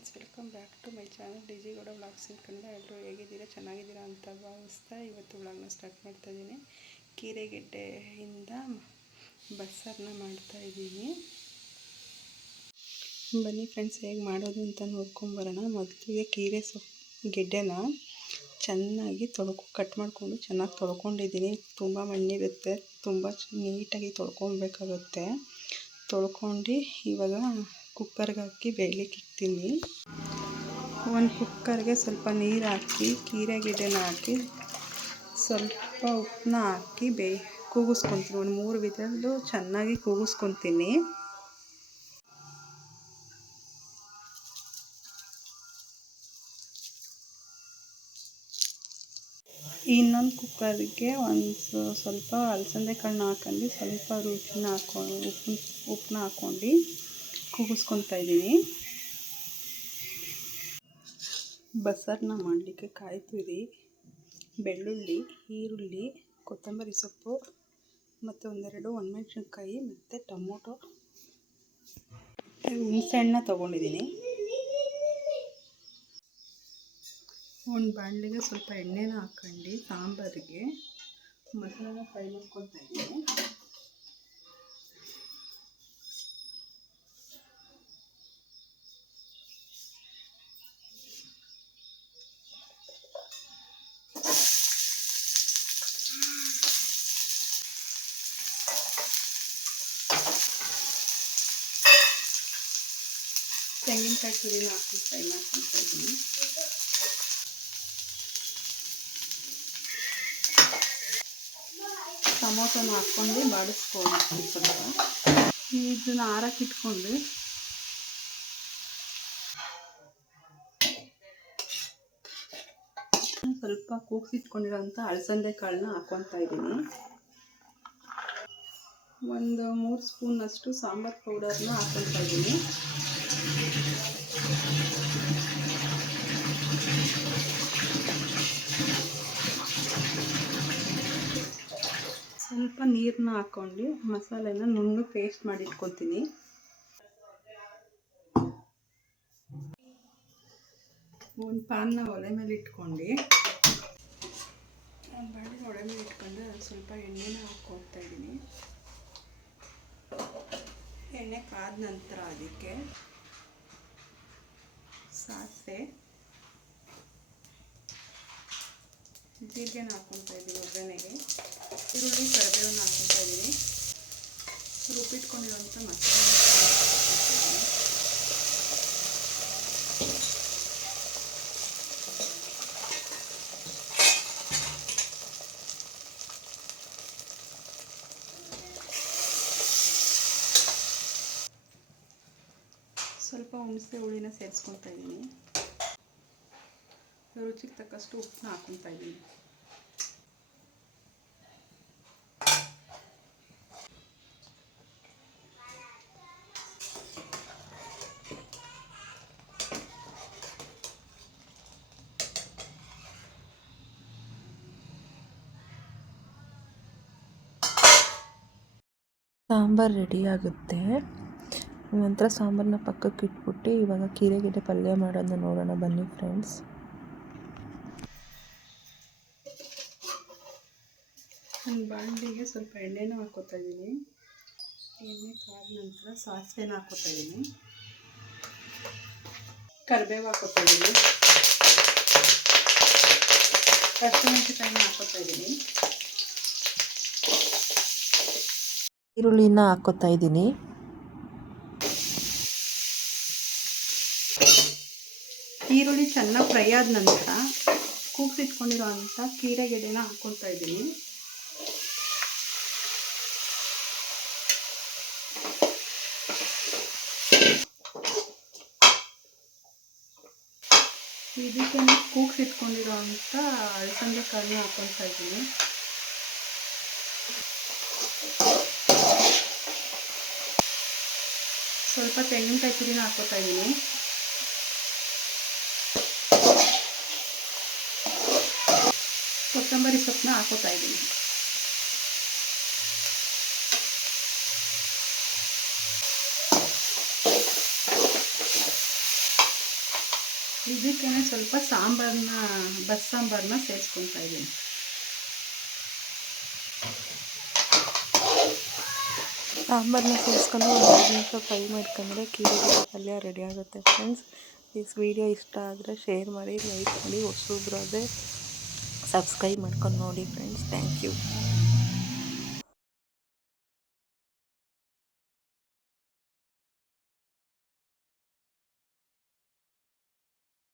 Friends, welcome back to my channel. D G Gowda vlogs Kannada. ಎಲ್ಲರೂ ಹೇಗಿದ್ದೀರಾ? ಚೆನ್ನಾಗಿದ್ದೀರಾ ಅಂತ ಭಾವಿಸ್ತಾ ಇವತ್ತು ವ್ಲಾಗ್ನ ಸ್ಟಾರ್ಟ್ ಮಾಡ್ತಾ ಇದ್ದೀನಿ. ಕೀರೆಗೆಡ್ಡೆಯಿಂದ ಮಾಡ್ತಾ ಇದ್ದೀನಿ. ಬನ್ನಿ ಫ್ರೆಂಡ್ಸ್, ಹೇಗೆ ಮಾಡೋದು ಅಂತ ನೋಡ್ಕೊಂಬರೋಣ ಮೊದಲಿಗೆ ಕೀರೆ ಸೊಪ್ಪು ಗೆಡ್ಡೆನ ಚೆನ್ನಾಗಿ ತೊಳ್ಕೊ, ಕಟ್ ಮಾಡಿಕೊಂಡು ಚೆನ್ನಾಗಿ ತೊಳ್ಕೊಂಡಿದ್ದೀನಿ. ತುಂಬ ಮಣ್ಣಿರುತ್ತೆ, ತುಂಬ ನೀಟಾಗಿ ತೊಳ್ಕೊಬೇಕಾಗುತ್ತೆ ತೊಳ್ಕೊಂಡು ಇವಾಗ ಕುಕ್ಕರ್ಗೆ ಹಾಕಿ ಬೇಯಲಿಕ್ಕೆ ಇಕ್ತೀನಿ ಒಂದು ಕುಕ್ಕರ್ಗೆ ಸ್ವಲ್ಪ ನೀರು ಹಾಕಿ, ಕೀರೆ ಗಿಡನ ಹಾಕಿ, ಸ್ವಲ್ಪ ಉಪ್ಪನ್ನ ಹಾಕಿ ಬೇಯ್, ಕೂಗಿಸ್ಕೊತೀನಿ. ಒಂದು ಮೂರು ವಿಧದ್ದು ಚೆನ್ನಾಗಿ ಕೂಗಿಸ್ಕೊತೀನಿ. ಇನ್ನೊಂದು ಕುಕ್ಕರ್ಗೆ ಒಂದು ಸ್ವಲ್ಪ ಅಲಸಂದೆ ಕಣ್ಣು ಹಾಕೊಂಡು ಸ್ವಲ್ಪ ರುಚಿನ ಹಾಕೊಂಡು ಉಪ್ಪು ಉಪ್ಪನ್ನ ಹಾಕ್ಕೊಂಡು ಕೂಗಿಸ್ಕೊತಾ ಇದ್ದೀನಿ ಬಸ್ಸಾರನ್ನ ಮಾಡಲಿಕ್ಕೆ ಕಾಯಿ ತುರಿ ಬೆಳ್ಳುಳ್ಳಿ, ಈರುಳ್ಳಿ, ಕೊತ್ತಂಬರಿ ಸೊಪ್ಪು, ಮತ್ತು ಒಂದೆರಡು ಒಣಮೆಣ್ಸಿನ್ಕಾಯಿ, ಮತ್ತು ಟೊಮೊಟೊ. ಹುಣಸೆಹಣ್ಣ ತೊಗೊಂಡಿದ್ದೀನಿ ಒಂದು ಬಾಣಲೆಗೆ ಸ್ವಲ್ಪ ಎಣ್ಣೆನ ಹಾಕ್ಕೊಂಡು ಸಾಂಬಾರಿಗೆ ಮಸಾಲ ಫ್ರೈ ಮಾಡ್ಕೊತಾ ಇದ್ದೀನಿ ತೆಂಗಿನಕಾಯಿ ತುರಿನ ಹಾಕಿ ಫ್ರೈ ಮಾಡ್ಕೊತಾ ಇದ್ದೀನಿ ಟೊಮೊಟೊನ ಹಾಕ್ಕೊಂಡು ಬಾಡಿಸ್ಕೊಂಡು ಸ್ವಲ್ಪ. ಇದನ್ನ ಆರಕ್ಕೆ ಇಟ್ಕೊಂಡು. ಸ್ವಲ್ಪ ಕೂಗ್ಸಿಟ್ಕೊಂಡಿರೋಂಥ ಅಳಸಂದೆ ಕಾಳನ್ನ ಹಾಕ್ಕೊತಾ ಇದ್ದೀನಿ. ಒಂದು ಮೂರು ಸ್ಪೂನಷ್ಟು ಸಾಂಬಾರು ಪೌಡರ್ನ ಹಾಕ್ಕೊತಾ ಇದ್ದೀನಿ. ಸ್ವಲ್ಪ ನೀರನ್ನ ಹಾಕ್ಕೊಂಡು ಮಸಾಲೆನ ನುಣ್ಣು ಪೇಸ್ಟ್ ಮಾಡಿ ಇಟ್ಕೊತೀನಿ ಒಂದು ಪಾನ್ನ ಒಲೆ ಮೇಲೆ ಇಟ್ಕೊಂಡು. ಒಂದು ಬಾಣಲೆ ಒಲೆ ಮೇಲೆ ಇಟ್ಕೊಂಡು ಸ್ವಲ್ಪ ಎಣ್ಣೆನ ಹಾಕ್ಕೊಳ್ತಾ ಇದ್ದೀನಿ. ಎಣ್ಣೆ ಕಾದ ನಂತರ ಅದಕ್ಕೆ. ಸಾಸಿವೆ. ಜೀರಿಗೆನ ಹಾಕ್ಕೊತಾ ಇದ್ದೀನಿ ಒಗ್ಗರಣೆಗೆ. ಈರುಳ್ಳಿ ಕರಿಬೇವನ್ನ ಹಾಕ್ಕೊತಾ ಇದ್ದೀನಿ. ರುಬ್ಬಿಟ್ಕೊಂಡಿರೋಂಥ ಮಸಾಲೆ ಸ್ವಲ್ಪ ಹುಣಸೆ ಹುಳಿನ ಸೇರಿಸ್ಕೊತಾ ಇದ್ದೀನಿ. ರುಚಿಗೆ ತಕ್ಕಷ್ಟು ಉಪ್ಪನ್ನ ಹಾಕ್ಕೊತಾ ಇದ್ದೀನಿ. ಸಾಂಬಾರು ರೆಡಿ ಆಗುತ್ತೆ. ನಂತರ ಸಾಂಬಾರನ್ನ ಪಕ್ಕಕ್ಕೆ ಇಟ್ಬಿಟ್ಟು ಇವಾಗ ಕೀರೆಗೆಡ್ಡೆ ಪಲ್ಯ ಮಾಡೋದನ್ನ ನೋಡೋಣ ಬನ್ನಿ ಫ್ರೆಂಡ್ಸ್. ನಾನು ಬಾಣಲಿಗೆ ಸ್ವಲ್ಪ ಎಣ್ಣೆನೂ ಹಾಕ್ಕೋತಾ ಇದ್ದೀನಿ. ಎಣ್ಣೆ ಕಾದ ನಂತರ ಸಾಸಿವೆನ ಹಾಕ್ಕೋತಾ ಇದ್ದೀನಿ. ಕರಿಬೇವು ಹಾಕ್ಕೋತಾ ಇದ್ದೀನಿ. ಹಸಿಮೆಣಸಿಕಾಯಿನ ಹಾಕ್ಕೋತಾ ಇದ್ದೀನಿ. ಈರುಳ್ಳಿನ ಹಾಕ್ಕೋತಾ ಇದ್ದೀನಿ. ಈರುಳ್ಳಿ ಚೆನ್ನಾಗಿ ಫ್ರೈ ಆದ ನಂತರ ಕೂಗ್ಸಿಟ್ಕೊಂಡಿರೋ ಅಂಥ ಕೀರೆಗೆಡೆನ ಹಾಕ್ಕೊಳ್ತಾ ಇದ್ದೀನಿ. ಇದಕ್ಕೆ ಕೂಗ್ಸಿಟ್ಕೊಂಡಿರೋ ಅಂಥ ಅಳಸಂದೆ ಕಾಳನ್ನ ಹಾಕ್ಕೊಳ್ತಾ ಇದ್ದೀನಿ. ಸ್ವಲ್ಪ ತೆಂಗಿನಕಾಯಿ ತುರಿನ ಹಾಕ್ಕೋತಾ ಇದ್ದೀನಿ ಕೊತ್ತಂಬರಿ ಸೊಪ್ಪನ್ನ ಹಾಕೋತಾ ಇದ್ದೀನಿ ಇದಕ್ಕೇನೆ ಸ್ವಲ್ಪ ಸಾಂಬಾರನ್ನ ಬಸ್ ಸಾಂಬಾರನ್ನ ಸೇರಿಸ್ಕೊತಾ ಇದ್ದೀನಿ ಸಾಂಬಾರನ್ನ ಸೇರಿಸ್ಕೊಂಡು ಒಂದು ನಿಮಿಷ ಫ್ರೈ ಮಾಡ್ಕೊಂಡ್ರೆ ಕೀರೆಕಾಯಿ ಪಲ್ಯ ರೆಡಿ ಆಗುತ್ತೆ ಫ್ರೆಂಡ್ಸ್ ಈಸ್ ವಿಡಿಯೋ ಇಷ್ಟ ಆದರೆ ಶೇರ್ ಮಾಡಿ ಲೈಕ್ ಮಾಡಿ ಹೊಸಬ್ರಾದರೆ ಸಬ್ಸ್ಕ್ರೈಬ್ ಮಾಡ್ಕೊಂಡು ನೋಡಿ ಫ್ರೆಂಡ್ಸ್ ಥ್ಯಾಂಕ್ ಯು